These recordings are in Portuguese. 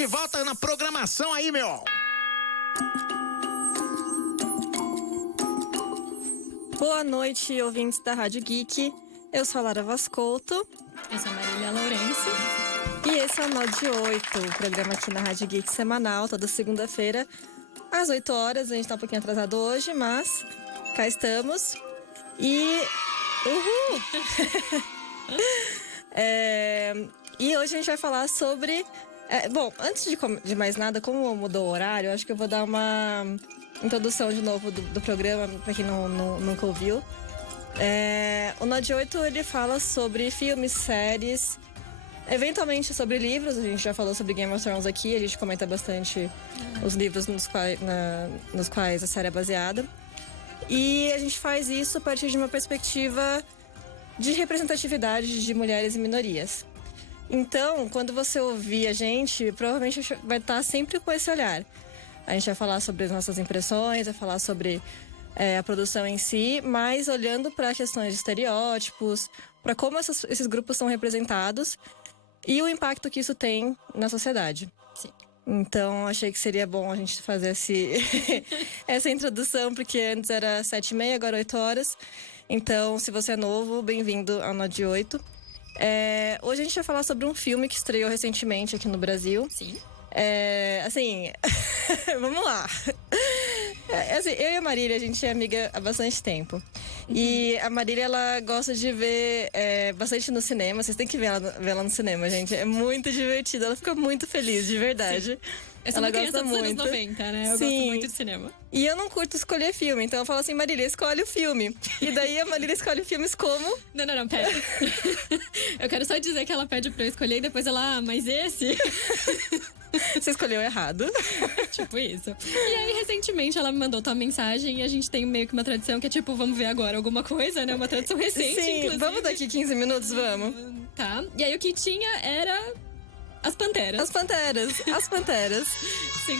de volta na programação aí, meu. Boa noite, ouvintes da Rádio Geek. Eu sou a Lara Vascolto. Eu sou a Marília Lourenço. E esse é o Nó de 8, o programa aqui na Rádio Geek semanal, toda segunda-feira, às 8 horas. A gente tá um pouquinho atrasado hoje, mas cá estamos. E... Uhul! E hoje a gente vai falar sobre... Bom, antes de mais nada, como mudou o horário, eu acho que eu vou dar uma introdução de novo do programa, pra quem nunca ouviu. O Nó de 8, ele fala sobre filmes, séries, eventualmente sobre livros. A gente já falou sobre Game of Thrones aqui, a gente comenta bastante os livros nos quais a série é baseada. E a gente faz isso a partir de uma perspectiva de representatividade de mulheres e minorias. Então, quando você ouvir a gente, provavelmente vai estar sempre com esse olhar. A gente vai falar sobre as nossas impressões, vai falar sobre a produção em si, mas olhando para questões de estereótipos, para como esses grupos são representados e o impacto que isso tem na sociedade. Sim. Então, achei que seria bom a gente fazer essa introdução, porque antes era 7h30, agora 8 horas. Então, se você é novo, bem-vindo ao Nó de 8. Hoje a gente vai falar sobre um filme que estreou recentemente aqui no Brasil. Sim. Vamos lá. Eu e a Marília, a gente é amiga há bastante tempo. E a Marília, ela gosta de ver bastante no cinema. Vocês têm que ver ela no cinema, gente. É muito divertido. Ela fica muito feliz, de verdade. Eu sou uma criança dos anos 90, né? Eu gosto muito de cinema. E eu não curto escolher filme. Então eu falo assim, Marília, escolhe o filme. E daí a Marília escolhe filmes como... Não, pera. Eu quero só dizer que ela pede pra eu escolher e depois ela, mas esse... Você escolheu errado. Tipo isso. E aí, recentemente, ela me mandou tua mensagem e a gente tem meio que uma tradição que é tipo, vamos ver agora alguma coisa, né? Uma tradição recente, Sim, inclusive. vamos daqui 15 minutos, vamos. Tá. E aí o que tinha era... As Panteras. As Panteras. Sim.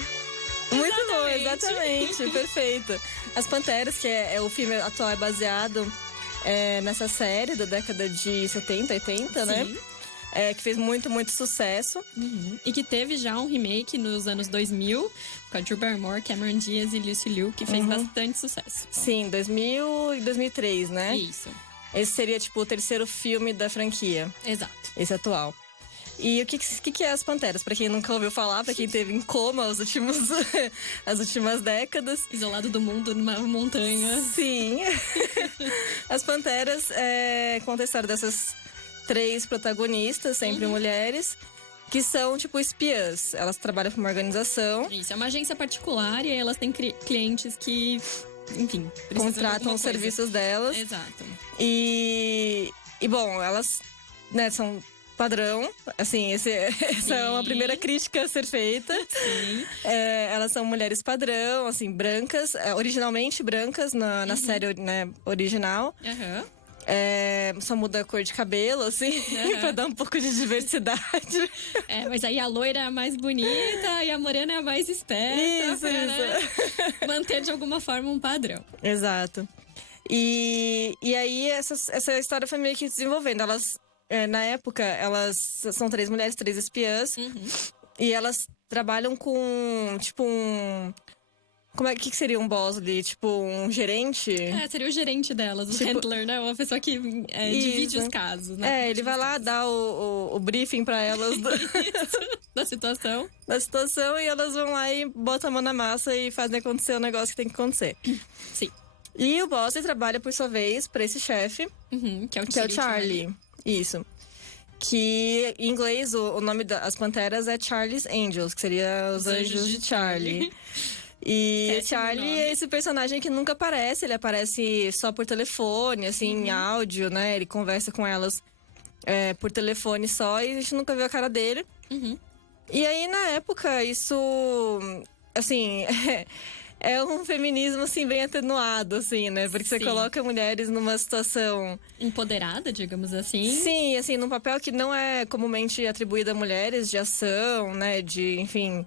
Muito bom, exatamente, perfeito. As Panteras, que o filme atual, é baseado nessa série da década de 70, 80, né? Sim. Que fez muito, muito sucesso. Uhum. E que teve já um remake nos anos 2000, com a Drew Barrymore, Cameron Diaz e Lucy Liu, que fez bastante sucesso. Sim, 2000 e 2003, né? Isso. Esse seria, tipo, o terceiro filme da franquia. Exato. Esse atual. E o que é As Panteras? Pra quem nunca ouviu falar, pra quem teve em coma as últimas décadas. Isolado do mundo, numa montanha. Sim. As Panteras conta a história dessas 3 protagonistas, sempre mulheres, que são, tipo, espiãs. Elas trabalham pra uma organização. Isso, é uma agência particular e aí elas têm clientes que, enfim, contratam os serviços delas. Exato. E bom, elas, né, são padrão, assim, essa é uma primeira crítica a ser feita. Sim. Elas são mulheres padrão, assim, brancas, originalmente brancas na série, né, original. Só muda a cor de cabelo, assim, pra dar um pouco de diversidade. Mas aí a loira é a mais bonita e a morena é a mais esperta. Isso. Né, manter de alguma forma um padrão. Exato. E aí essa história foi meio que desenvolvendo. Elas... na época, elas são 3 mulheres, 3 espiãs. E elas trabalham com, tipo, que seria um boss ali? Tipo, um gerente? Seria o gerente delas, o handler, né? Uma pessoa que divide os casos, né? Ele vai lá dar o briefing pra elas da situação. E elas vão lá e botam a mão na massa e fazem acontecer o negócio que tem que acontecer. Sim. E o boss trabalha, por sua vez, pra esse chefe, que é o Charlie. Isso. Que em inglês o nome das Panteras é Charlie's Angels, que seria os Anjos de Charlie. E Charlie é esse personagem que nunca aparece, ele aparece só por telefone, assim, em áudio, né? Ele conversa com elas por telefone só e a gente nunca viu a cara dele. E aí, na época, isso, assim, é um feminismo, assim, bem atenuado, assim, né? Porque você coloca mulheres numa situação... empoderada, digamos assim. Sim, assim, num papel que não é comumente atribuído a mulheres, de ação, né? De, enfim...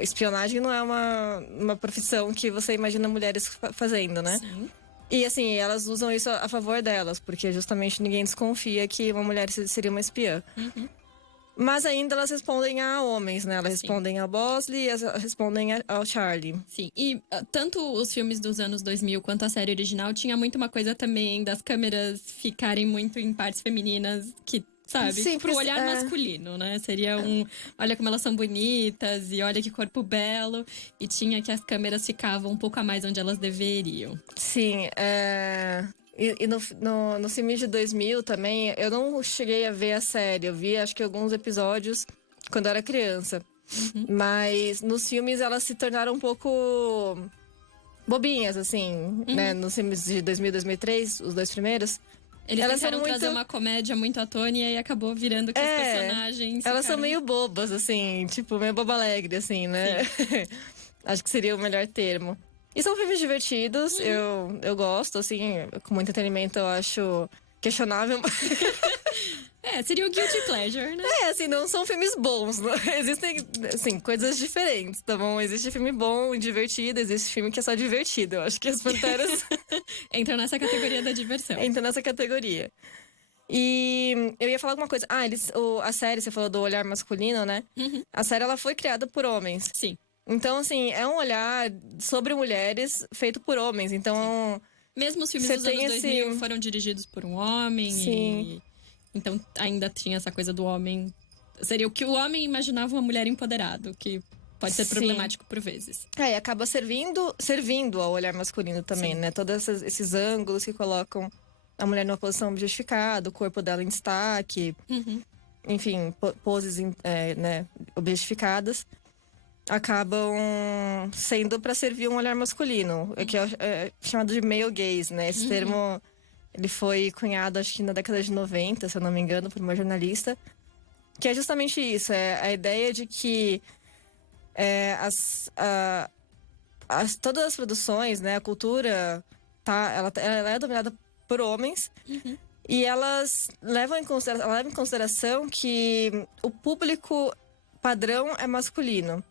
espionagem não é uma profissão que você imagina mulheres fazendo, né? Sim. E, assim, elas usam isso a favor delas, porque justamente ninguém desconfia que uma mulher seria uma espiã. Mas ainda elas respondem a homens, né? Elas respondem ao Bosley e respondem ao Charlie. Sim, e tanto os filmes dos anos 2000 quanto a série original tinha muito uma coisa também das câmeras ficarem muito em partes femininas que, sabe? Sim, pro olhar masculino, né? Seria olha como elas são bonitas e olha que corpo belo. E tinha que as câmeras ficavam um pouco a mais onde elas deveriam. Sim, E no filme de 2000 também, eu não cheguei a ver a série. Eu vi, acho que alguns episódios quando eu era criança. Mas nos filmes elas se tornaram um pouco bobinhas, assim, né? Nos filmes de 2000 e 2003, os dois primeiros. Eles Elas tentaram são muito- trazer uma comédia muito à tona e aí acabou virando que os personagens Elas são ficaram- meio bobas, assim, tipo, meio boba alegre, assim, né? Acho que seria o melhor termo. E são filmes divertidos, eu gosto, assim, como entretenimento eu acho questionável. seria o guilty pleasure, né? Assim, não são filmes bons. Não? Existem, assim, coisas diferentes, tá bom? Existe filme bom e divertido, existe filme que é só divertido. Eu acho que as Panteras Entram nessa categoria da diversão. entram nessa categoria. E eu ia falar alguma coisa. A série, você falou do olhar masculino, né? A série, ela foi criada por homens. Sim. Então, assim, é um olhar sobre mulheres feito por homens. Então, Mesmo os filmes Você dos tem anos esse- 2000 foram dirigidos por um homem. Sim. Então ainda tinha essa coisa do homem. Seria o que o homem imaginava uma mulher empoderado, que pode ser Sim. problemático por vezes. e acaba servindo ao olhar masculino também, né? Todos esses ângulos que colocam a mulher numa posição objetificada, o corpo dela em destaque, enfim, poses né, objetificadas, acabam sendo para servir um olhar masculino, que é chamado de male gaze, né? Esse termo, ele foi cunhado, acho que na década de 90, se eu não me engano, por uma jornalista, que é justamente isso, é a ideia de que todas as produções, né, a cultura, ela é dominada por homens e elas levam ela leva em consideração que o público padrão é masculino.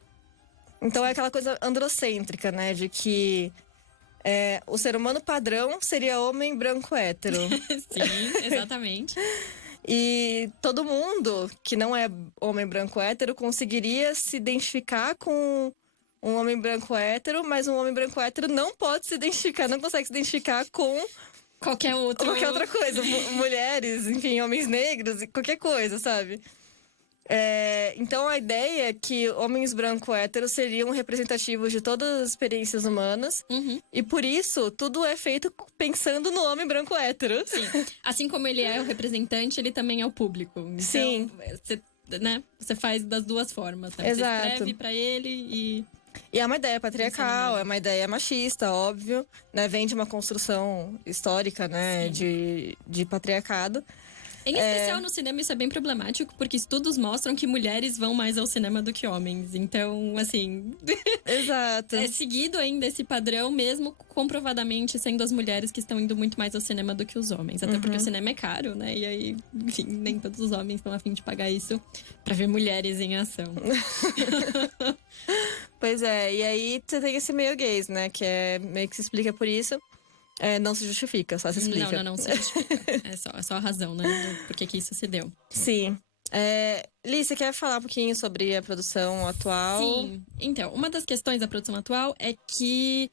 Então é aquela coisa androcêntrica, né, de que o ser humano padrão seria homem branco hétero. Sim, exatamente. E todo mundo que não é homem branco hétero conseguiria se identificar com um homem branco hétero, mas um homem branco hétero não pode se identificar, não consegue se identificar com Qualquer outra coisa. Mulheres, enfim, homens negros, qualquer coisa, sabe? Então a ideia é que homens branco héteros seriam representativos de todas as experiências humanas. E por isso, tudo é feito pensando no homem branco hétero. Sim. Assim como ele é o representante, ele também é o público. Então, Sim. Você faz das duas formas. Né? Exato. Você escreve pra ele E é uma ideia patriarcal, é uma ideia machista, óbvio, né? Vem de uma construção histórica, né? De patriarcado. Em especial no cinema isso é bem problemático, porque estudos mostram que mulheres vão mais ao cinema do que homens. Então, assim, Exato. é seguido ainda esse padrão, mesmo comprovadamente sendo as mulheres que estão indo muito mais ao cinema do que os homens. Até porque o cinema é caro, né? E aí, enfim, nem todos os homens estão a fim de pagar isso pra ver mulheres em ação. Pois é, e aí você tem esse meio gays, né? Que meio que se explica por isso. Não se justifica, só se explica. Não se justifica. É só a razão, né? Do porquê que isso se deu. Sim. Li, você quer falar um pouquinho sobre a produção atual? Sim. Então, uma das questões da produção atual é que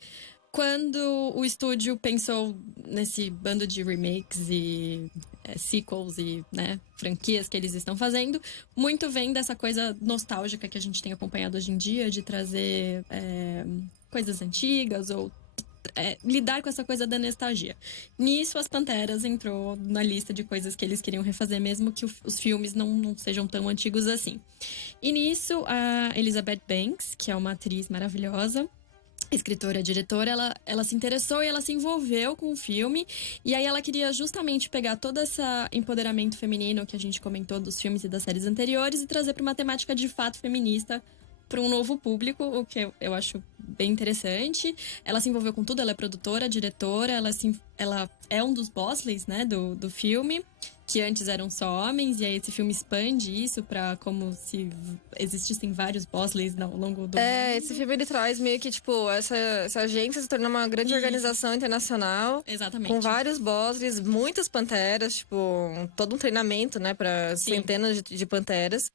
quando o estúdio pensou nesse bando de remakes e sequels e franquias que eles estão fazendo, muito vem dessa coisa nostálgica que a gente tem acompanhado hoje em dia, de trazer coisas antigas ou lidar com essa coisa da nostalgia. Nisso, as Panteras entrou na lista de coisas que eles queriam refazer, mesmo que os filmes não sejam tão antigos assim. E nisso, a Elizabeth Banks, que é uma atriz maravilhosa, escritora, diretora, ela se interessou e ela se envolveu com o filme. E aí ela queria justamente pegar todo esse empoderamento feminino que a gente comentou dos filmes e das séries anteriores e trazer para uma temática de fato feminista para um novo público, o que eu acho bem interessante. Ela se envolveu com tudo, ela é produtora, diretora, ela é um dos Bosleys, né, do filme, que antes eram só homens, e aí esse filme expande isso pra como se existissem vários Bosleys ao longo do mundo. Esse filme ele traz meio que, tipo, essa agência se tornou uma grande organização internacional. Exatamente. Com vários Bosleys, muitas panteras, tipo, todo um treinamento, né, pra centenas de panteras.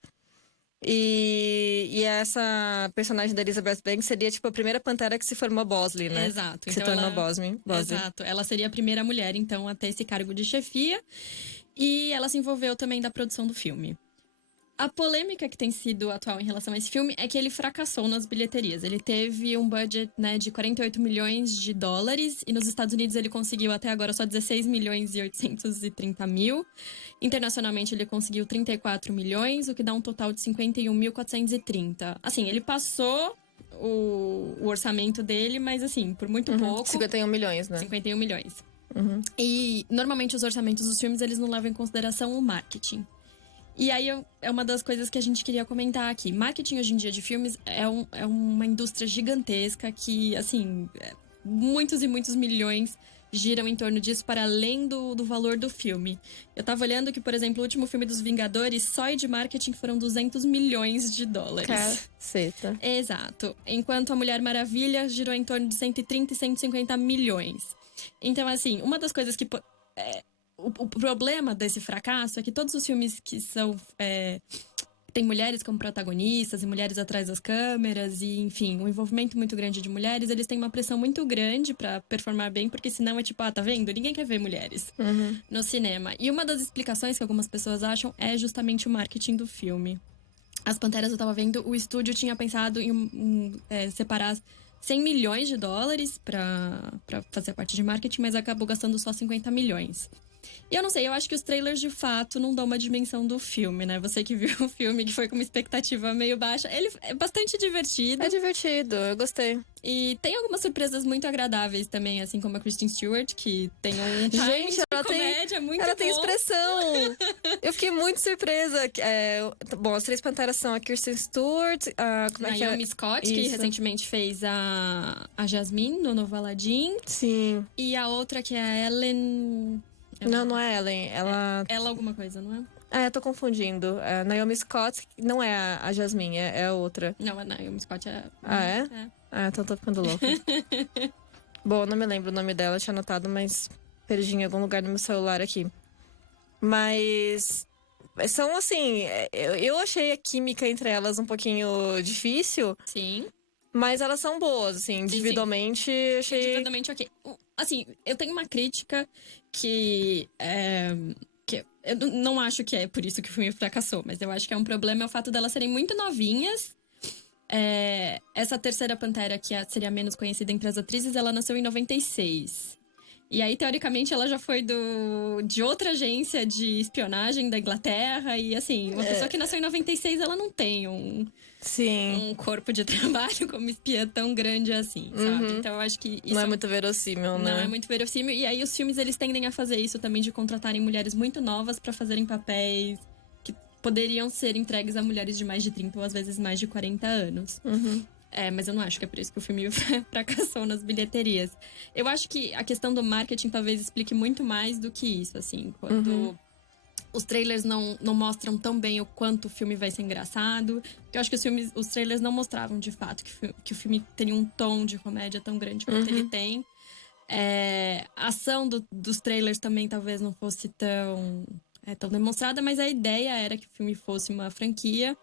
E essa personagem da Elizabeth Banks seria, tipo, a primeira pantera que se formou Bosley, né? Exato. Que se tornou Bosley. Exato. Ela seria a primeira mulher, então, a ter esse cargo de chefia. E ela se envolveu também da produção do filme. A polêmica que tem sido atual em relação a esse filme é que ele fracassou nas bilheterias. Ele teve um budget, né, de 48 milhões de dólares e nos Estados Unidos ele conseguiu até agora só 16 milhões e 830 mil. Internacionalmente ele conseguiu 34 milhões, o que dá um total de 51.430. Assim, ele passou o orçamento dele, mas assim, por muito pouco. 51 milhões, né? 51 milhões. Uhum. E normalmente os orçamentos dos filmes eles não levam em consideração o marketing. E aí é uma das coisas que a gente queria comentar aqui. Marketing hoje em dia de filmes é uma indústria gigantesca que, assim, muitos e muitos milhões giram em torno disso para além do valor do filme. Eu tava olhando que, por exemplo, o último filme dos Vingadores, só de marketing foram 200 milhões de dólares. Caceta. Exato. Enquanto a Mulher Maravilha girou em torno de 130 e 150 milhões. Então, assim, uma das coisas que... O problema desse fracasso é que todos os filmes que são... tem mulheres como protagonistas e mulheres atrás das câmeras e, enfim, um envolvimento muito grande de mulheres, eles têm uma pressão muito grande pra performar bem, porque senão é tipo, tá vendo? Ninguém quer ver mulheres no cinema. E uma das explicações que algumas pessoas acham é justamente o marketing do filme. As Panteras, eu tava vendo, o estúdio tinha pensado em separar 100 milhões de dólares pra fazer a parte de marketing, mas acabou gastando só 50 milhões. E eu não sei, eu acho que os trailers de fato não dão uma dimensão do filme, né? Você que viu o filme, que foi com uma expectativa meio baixa, ele é bastante divertido. É divertido, eu gostei. E tem algumas surpresas muito agradáveis também, assim como a Kristen Stewart, que tem um time de comédia muito bom. Ela tem expressão! Eu fiquei muito surpresa. Bom, as três panteras são a Kristen Stewart, a Naomi Scott, que recentemente fez a Jasmine no novo Aladdin. Sim. E a outra que é a Ellen... Não é Ellen. Ela alguma coisa, não é? Eu tô confundindo. A Naomi Scott não é a Jasmine, é a outra. Não, a Naomi Scott é... É? Então tô ficando louca. Bom, eu não me lembro o nome dela, tinha anotado, mas perdi em algum lugar no meu celular aqui. Mas... são assim... eu achei a química entre elas um pouquinho difícil. Sim. Mas elas são boas, assim. Individualmente, achei... Individualmente, ok. Assim, eu tenho uma crítica que eu não acho que é por isso que o filme fracassou, mas eu acho que é um problema é o fato delas serem muito novinhas. Essa terceira Pantera, que seria menos conhecida entre as atrizes, ela nasceu em 96. E aí, teoricamente, ela já foi de outra agência de espionagem da Inglaterra. E, assim, uma pessoa que nasceu em 96, ela não tem um corpo de trabalho como espiã tão grande assim, sabe? Então, eu acho que isso... Não é muito verossímil, né? Não é muito verossímil. E aí, os filmes, eles tendem a fazer isso também, de contratarem mulheres muito novas pra fazerem papéis que poderiam ser entregues a mulheres de mais de 30 ou, às vezes, mais de 40 anos. Mas eu não acho que é por isso que o filme fracassou nas bilheterias. Eu acho que a questão do marketing talvez explique muito mais do que isso, assim. Quando os trailers não mostram tão bem o quanto o filme vai ser engraçado. Eu acho que os trailers não mostravam, de fato, que o filme teria um tom de comédia tão grande quanto ele tem. A ação dos trailers também talvez não fosse tão demonstrada, mas a ideia era que o filme fosse uma franquia.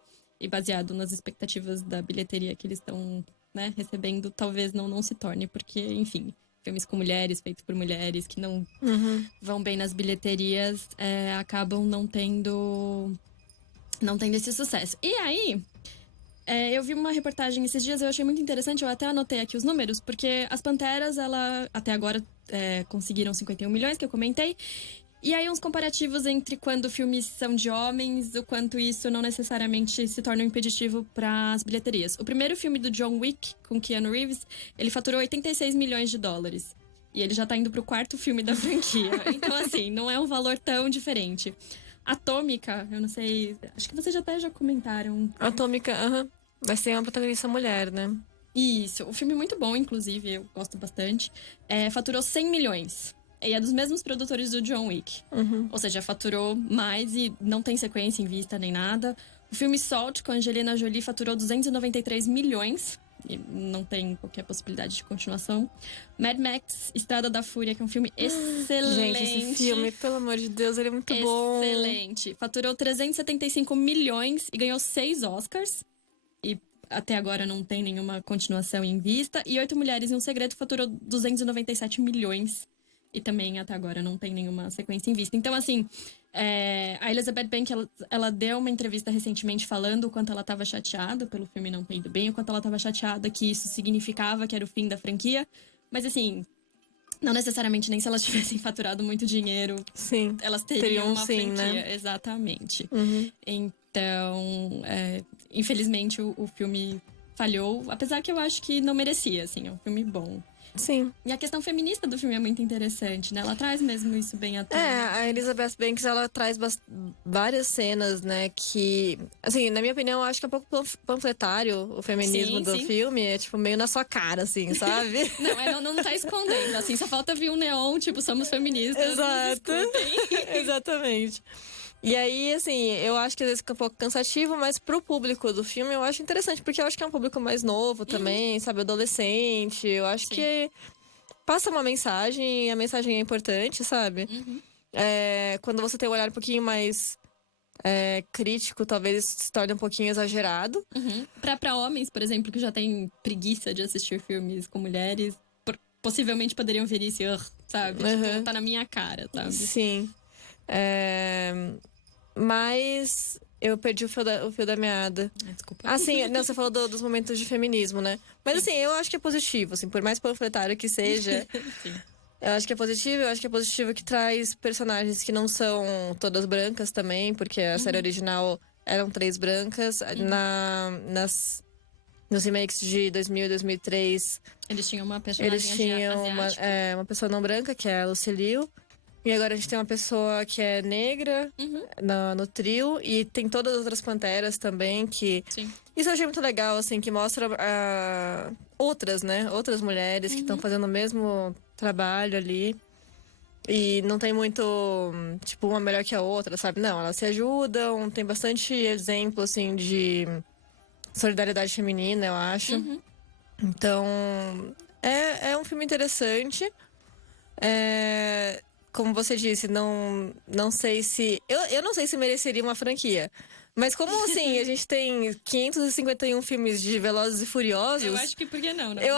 E baseado nas expectativas da bilheteria que eles estão, né, recebendo, talvez não se torne. Porque, enfim, filmes com mulheres, feitos por mulheres, que não vão bem nas bilheterias, acabam não tendo esse sucesso. E aí, eu vi uma reportagem esses dias, eu achei muito interessante, eu até anotei aqui os números, porque as Panteras, até agora, conseguiram 51 milhões, que eu comentei. E aí, uns comparativos entre quando filmes são de homens, o quanto isso não necessariamente se torna um impeditivo para as bilheterias. O primeiro filme do John Wick, com Keanu Reeves, ele faturou 86 milhões de dólares. E ele já tá indo pro quarto filme da franquia. Então, assim, não é um valor tão diferente. Atômica, eu não sei... Acho que vocês já comentaram. Atômica, vai ser uma protagonista mulher, né? Isso. O filme é muito bom, inclusive, eu gosto bastante. Faturou 100 milhões. E é dos mesmos produtores do John Wick. Ou seja, faturou mais e não tem sequência em vista nem nada. O filme Salt, com Angelina Jolie, faturou 293 milhões. e não tem qualquer possibilidade de continuação. Mad Max, Estrada da Fúria, que é um filme excelente. Gente, esse filme, pelo amor de Deus, ele é muito bom. Excelente. Faturou 375 milhões e ganhou 6 Oscars. E até agora não tem nenhuma continuação em vista. E 8 Mulheres e um Segredo faturou 297 milhões. E também, até agora, não tem nenhuma sequência em vista. Então, assim, a Elizabeth Banks, ela deu uma entrevista recentemente falando o quanto ela estava chateada pelo filme não ter ido bem, o quanto ela estava chateada que isso significava que era o fim da franquia. Mas, assim, não necessariamente nem se elas tivessem faturado muito dinheiro, Sim. elas teriam uma sim, franquia. né? Exatamente. Uhum. Então, infelizmente, o filme falhou. Apesar que eu acho que não merecia, assim. É um filme bom. Sim. E a questão feminista do filme é muito interessante, né? Ela traz mesmo isso bem à tona. A Elizabeth Banks, ela traz várias cenas, né, que... Assim, na minha opinião, eu acho que é um pouco panfletário o feminismo Sim, do sim. filme. É, tipo, meio na sua cara, assim, sabe? Não tá escondendo, assim. Só falta vir um neon, tipo, somos feministas. Exato. Nos escutem. Exatamente. E aí, assim, eu acho que às vezes fica um pouco cansativo, mas pro público do filme eu acho interessante, porque eu acho que é um público mais novo também, sabe, adolescente. Eu acho Sim. que passa uma mensagem, e a mensagem é importante, sabe? Uhum. Quando você tem um olhar um pouquinho mais crítico, talvez se torne um pouquinho exagerado. Uhum. Pra homens, por exemplo, que já têm preguiça de assistir filmes com mulheres, possivelmente poderiam ver isso, sabe? Uhum. Tipo, tá na minha cara, sabe? Sim. Mas eu perdi o fio da meada. Desculpa. Assim, não, você falou dos momentos de feminismo, né? Mas assim, eu acho que é positivo, assim, por mais panfletário que seja. Sim. Eu acho que é positivo, eu acho que é positivo que traz personagens que não são todas brancas também, porque a série original eram 3 brancas. Nos remakes de 2000 e 2003, Eles tinham uma personagem eles tinham asiática. uma pessoa não branca, que é a Lucy Liu. E agora a gente tem uma pessoa que é negra no trio. E tem todas as outras panteras também, que... Sim. Isso eu achei muito legal, assim, que mostra outras, né? Outras mulheres que estão fazendo o mesmo trabalho ali. E não tem muito, tipo, uma melhor que a outra, sabe? Não, elas se ajudam. Tem bastante exemplo, assim, de solidariedade feminina, eu acho. Então, é um filme interessante. Como você disse, não sei se... Eu não sei se mereceria uma franquia. Mas como assim, a gente tem 551 filmes de Velozes e Furiosos... Eu acho que por que não, né? Eu...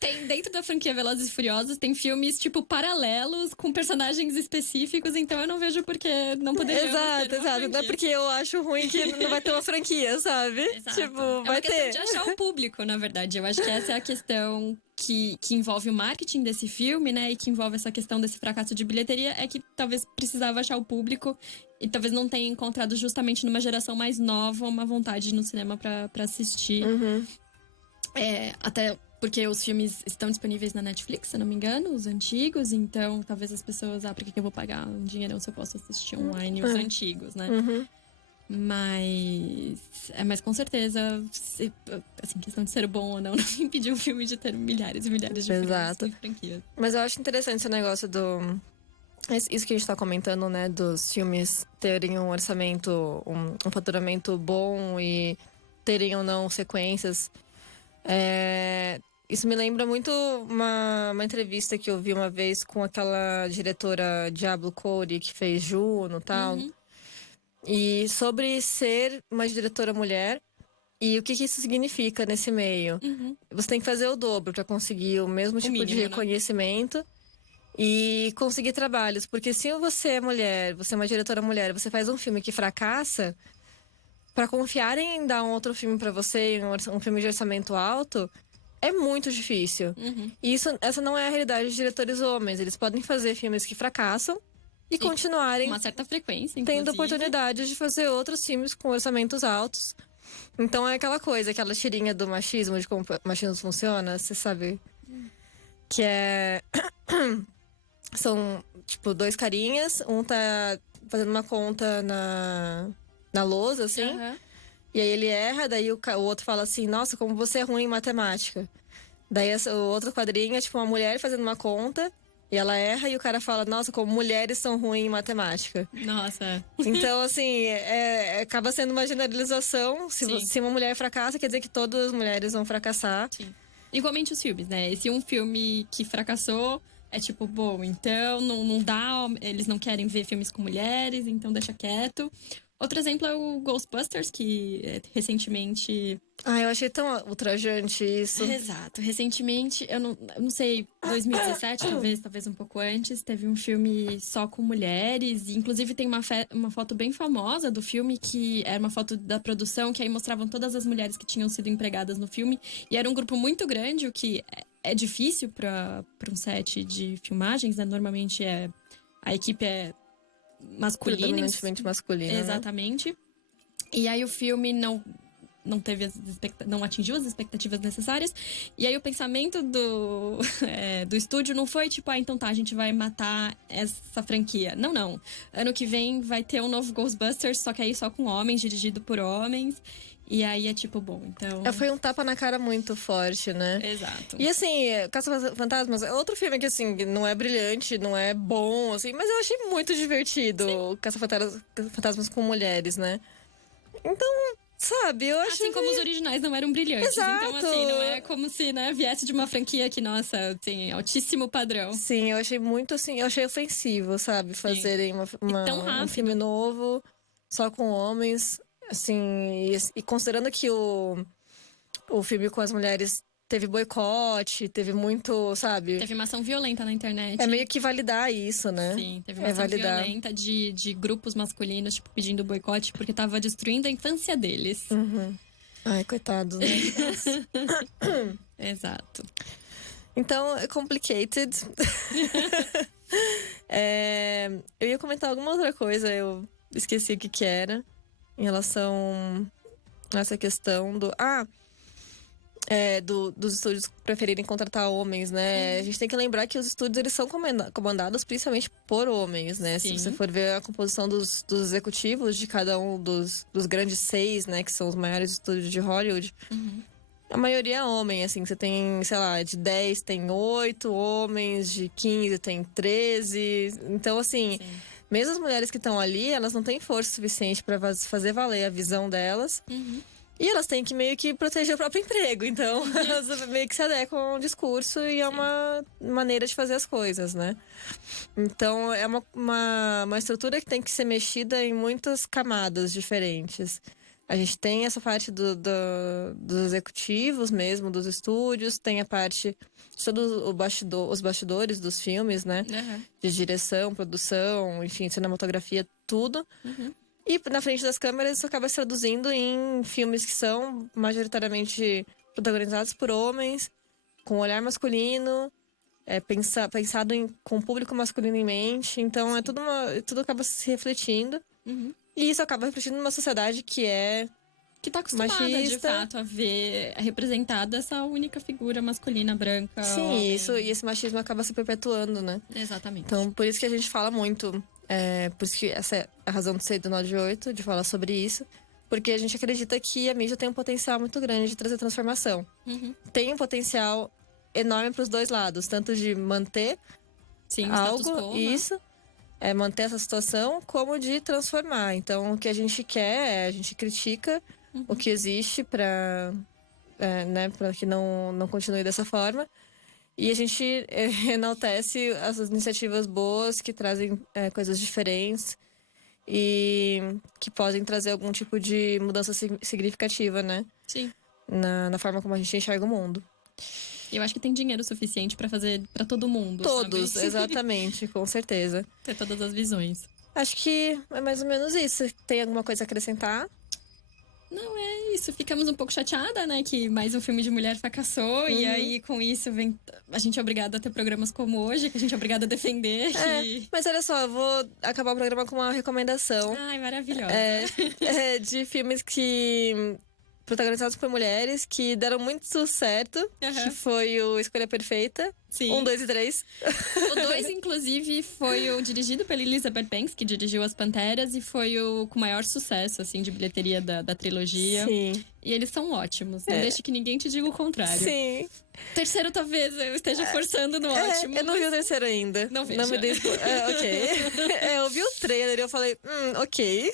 Tem, dentro da franquia Velozes e Furiosos, tem filmes, tipo, paralelos, com personagens específicos, então eu não vejo por que não poderia Exato. Não é porque eu acho ruim que não vai ter uma franquia, sabe? Exato. Tipo, vai ter. É uma questão de achar o público, na verdade. Eu acho que essa é a questão que envolve o marketing desse filme, né? E que envolve essa questão desse fracasso de bilheteria, é que talvez precisava achar o público e talvez não tenha encontrado justamente numa geração mais nova uma vontade de ir no cinema pra assistir. Até porque os filmes estão disponíveis na Netflix, se eu não me engano, os antigos. Então, talvez as pessoas... por que eu vou pagar um dinheirão se eu posso assistir online os antigos, né? Mas com certeza, assim, questão de ser bom ou não impediu o filme de ter milhares e milhares de Exato. filmes e franquias. Mas eu acho interessante esse negócio do... Isso que a gente tá comentando, né? Dos filmes terem um orçamento, um faturamento bom e terem ou não sequências. Isso me lembra muito uma entrevista que eu vi uma vez com aquela diretora Diablo Cody, que fez Juno e tal. E sobre ser uma diretora mulher e o que isso significa nesse meio. Você tem que fazer o dobro para conseguir o mesmo tipo mínimo, de né? reconhecimento e conseguir trabalhos. Porque se você é mulher, você é uma diretora mulher, você faz um filme que fracassa, para confiar em dar um outro filme para você, um filme de orçamento alto, é muito difícil. E essa não é a realidade de diretores homens. Eles podem fazer filmes que fracassam e continuarem Uma certa frequência, tendo inclusive. oportunidade de fazer outros filmes com orçamentos altos. Então é aquela coisa, aquela tirinha do machismo, de como o machismo funciona, você sabe? Que é... São, tipo, 2 carinhas, um tá fazendo uma conta na lousa, assim. E aí ele erra, daí o outro fala assim, nossa, como você é ruim em matemática. Daí o outro quadrinho é, tipo, uma mulher fazendo uma conta, E ela erra e o cara fala, nossa, como mulheres são ruins em matemática. Nossa. Então, assim, acaba sendo uma generalização. Se uma mulher fracassa, quer dizer que todas as mulheres vão fracassar. Sim. Igualmente os filmes, né? Se um filme que fracassou é tipo, bom, então não dá, eles não querem ver filmes com mulheres, então deixa quieto. Outro exemplo é o Ghostbusters, que recentemente... Eu achei tão ultrajante isso. Exato. Recentemente, eu não sei, 2017, talvez um pouco antes, teve um filme só com mulheres. E, inclusive, tem uma foto bem famosa do filme, que era uma foto da produção, que aí mostravam todas as mulheres que tinham sido empregadas no filme. E era um grupo muito grande, o que é difícil para um set de filmagens, né? Normalmente a equipe é masculina. Predominantemente masculina. Exatamente. Né? E aí o filme não teve não atingiu as expectativas necessárias. E aí o pensamento do estúdio não foi tipo, então tá, a gente vai matar essa franquia. Não. Ano que vem vai ter um novo Ghostbusters, só que aí só com homens, dirigido por homens. E aí é tipo, bom, então... Foi um tapa na cara muito forte, né? Exato. E assim, Caça-Fantasmas é outro filme que, assim, não é brilhante, não é bom, assim, mas eu achei muito divertido. Caça-Fantasmas com mulheres, né? Então, sabe, eu acho... Assim como os originais não eram brilhantes. Exato. Então, assim, não é como se, né, viesse de uma franquia que, nossa, tem altíssimo padrão. Sim, eu achei muito, assim, eu achei ofensivo, sabe? Fazerem tão rápido. um filme novo, só com homens, assim... E considerando que o filme com as mulheres teve boicote, teve muito, sabe? Teve uma ação violenta na internet. É meio que validar isso, né? Sim, teve uma ação violenta de grupos masculinos, tipo, pedindo boicote porque tava destruindo a infância deles. Uhum. Ai, coitados, né? Exato. Então, é complicated. Eu ia comentar alguma outra coisa, eu esqueci o que era. Em relação a essa questão dos estúdios preferirem contratar homens, né? A gente tem que lembrar que os estúdios, eles são comandados principalmente por homens, né? Sim. Se você for ver a composição dos executivos de cada um dos grandes 6, né? Que são os maiores estúdios de Hollywood. Uhum. A maioria é homem, assim. Você tem, sei lá, de 10 tem 8 homens, de 15 tem 13. Então, assim... Sim. Mesmo as mulheres que estão ali, elas não têm força suficiente para fazer valer a visão delas. Uhum. E elas têm que meio que proteger o próprio emprego. Então, elas meio que se adequam ao discurso e é uma maneira de fazer as coisas, né? Então, é uma estrutura que tem que ser mexida em muitas camadas diferentes. A gente tem essa parte dos executivos mesmo, dos estúdios. Tem a parte de todos os bastidores dos filmes, né? Uhum. De direção, produção, enfim, cinematografia, tudo. Uhum. E na frente das câmeras isso acaba se traduzindo em filmes que são majoritariamente protagonizados por homens, com olhar masculino, pensado com o público masculino em mente. Então tudo acaba se refletindo. Uhum. E isso acaba refletindo numa sociedade que tá acostumada, machista. De fato, a ver representada essa única figura masculina, branca. Sim, homem. e esse machismo acaba se perpetuando, né? Exatamente. Então, por isso que a gente fala muito. Por isso que essa é a razão de ser do Node 8, de falar sobre isso. Porque a gente acredita que a mídia tem um potencial muito grande de trazer transformação. Uhum. Tem um potencial enorme para os dois lados. Tanto de manter Sim, o algo, status quo, isso, manter essa situação, como de transformar. Então, o que a gente quer a gente critica o que existe para que não continue dessa forma. E a gente enaltece as iniciativas boas que trazem coisas diferentes e que podem trazer algum tipo de mudança significativa, né? Sim. Na forma como a gente enxerga o mundo. Eu acho que tem dinheiro suficiente pra fazer pra todo mundo. Todos, sabe? exatamente, com certeza. Ter todas as visões. Acho que é mais ou menos isso. Tem alguma coisa a acrescentar? Não, é isso. Ficamos um pouco chateada, né? Que mais um filme de mulher fracassou. E aí, com isso, a gente é obrigada a ter programas como hoje, que a gente é obrigada a defender. Mas olha só, eu vou acabar o programa com uma recomendação. Ai, maravilhosa. De filmes protagonizados por mulheres que deram muito certo, que foi o Escolha Perfeita. Sim. 1, 2 e 3. O 2, inclusive, foi o dirigido pela Elizabeth Banks, que dirigiu As Panteras, e foi o com maior sucesso, assim, de bilheteria da trilogia. Sim. E eles são ótimos. Não deixe que ninguém te diga o contrário. Sim. Terceiro, talvez eu esteja forçando no ótimo. Eu não vi o terceiro ainda. Não veja. Não me dei... ok. Eu vi o trailer e eu falei, ok.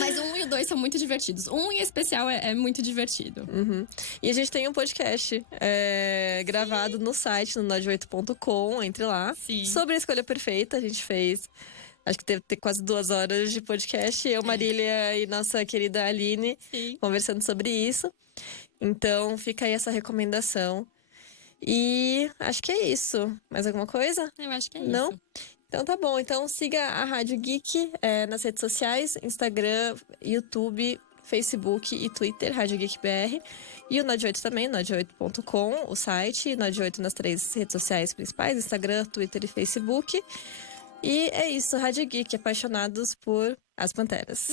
Mas o 1 e o 2 são muito divertidos. O 1 em especial é muito divertido. Uhum. E a gente tem um podcast gravado no site, no nod8.com, entre lá. Sim. Sobre a escolha perfeita, a gente fez... Acho que teve quase 2 horas de podcast. Eu, Marília e nossa querida Aline conversando sobre isso. Então, fica aí essa recomendação. E acho que é isso. Mais alguma coisa? Eu acho que é Não? isso. Então tá bom. Então siga a Rádio Geek nas redes sociais, Instagram, YouTube, Facebook e Twitter, Rádio Geek BR. E o Nod8 também, nod8.com, o site, Nod8 nas 3 redes sociais principais, Instagram, Twitter e Facebook. E é isso, Rádio Geek, apaixonados por As Panteras.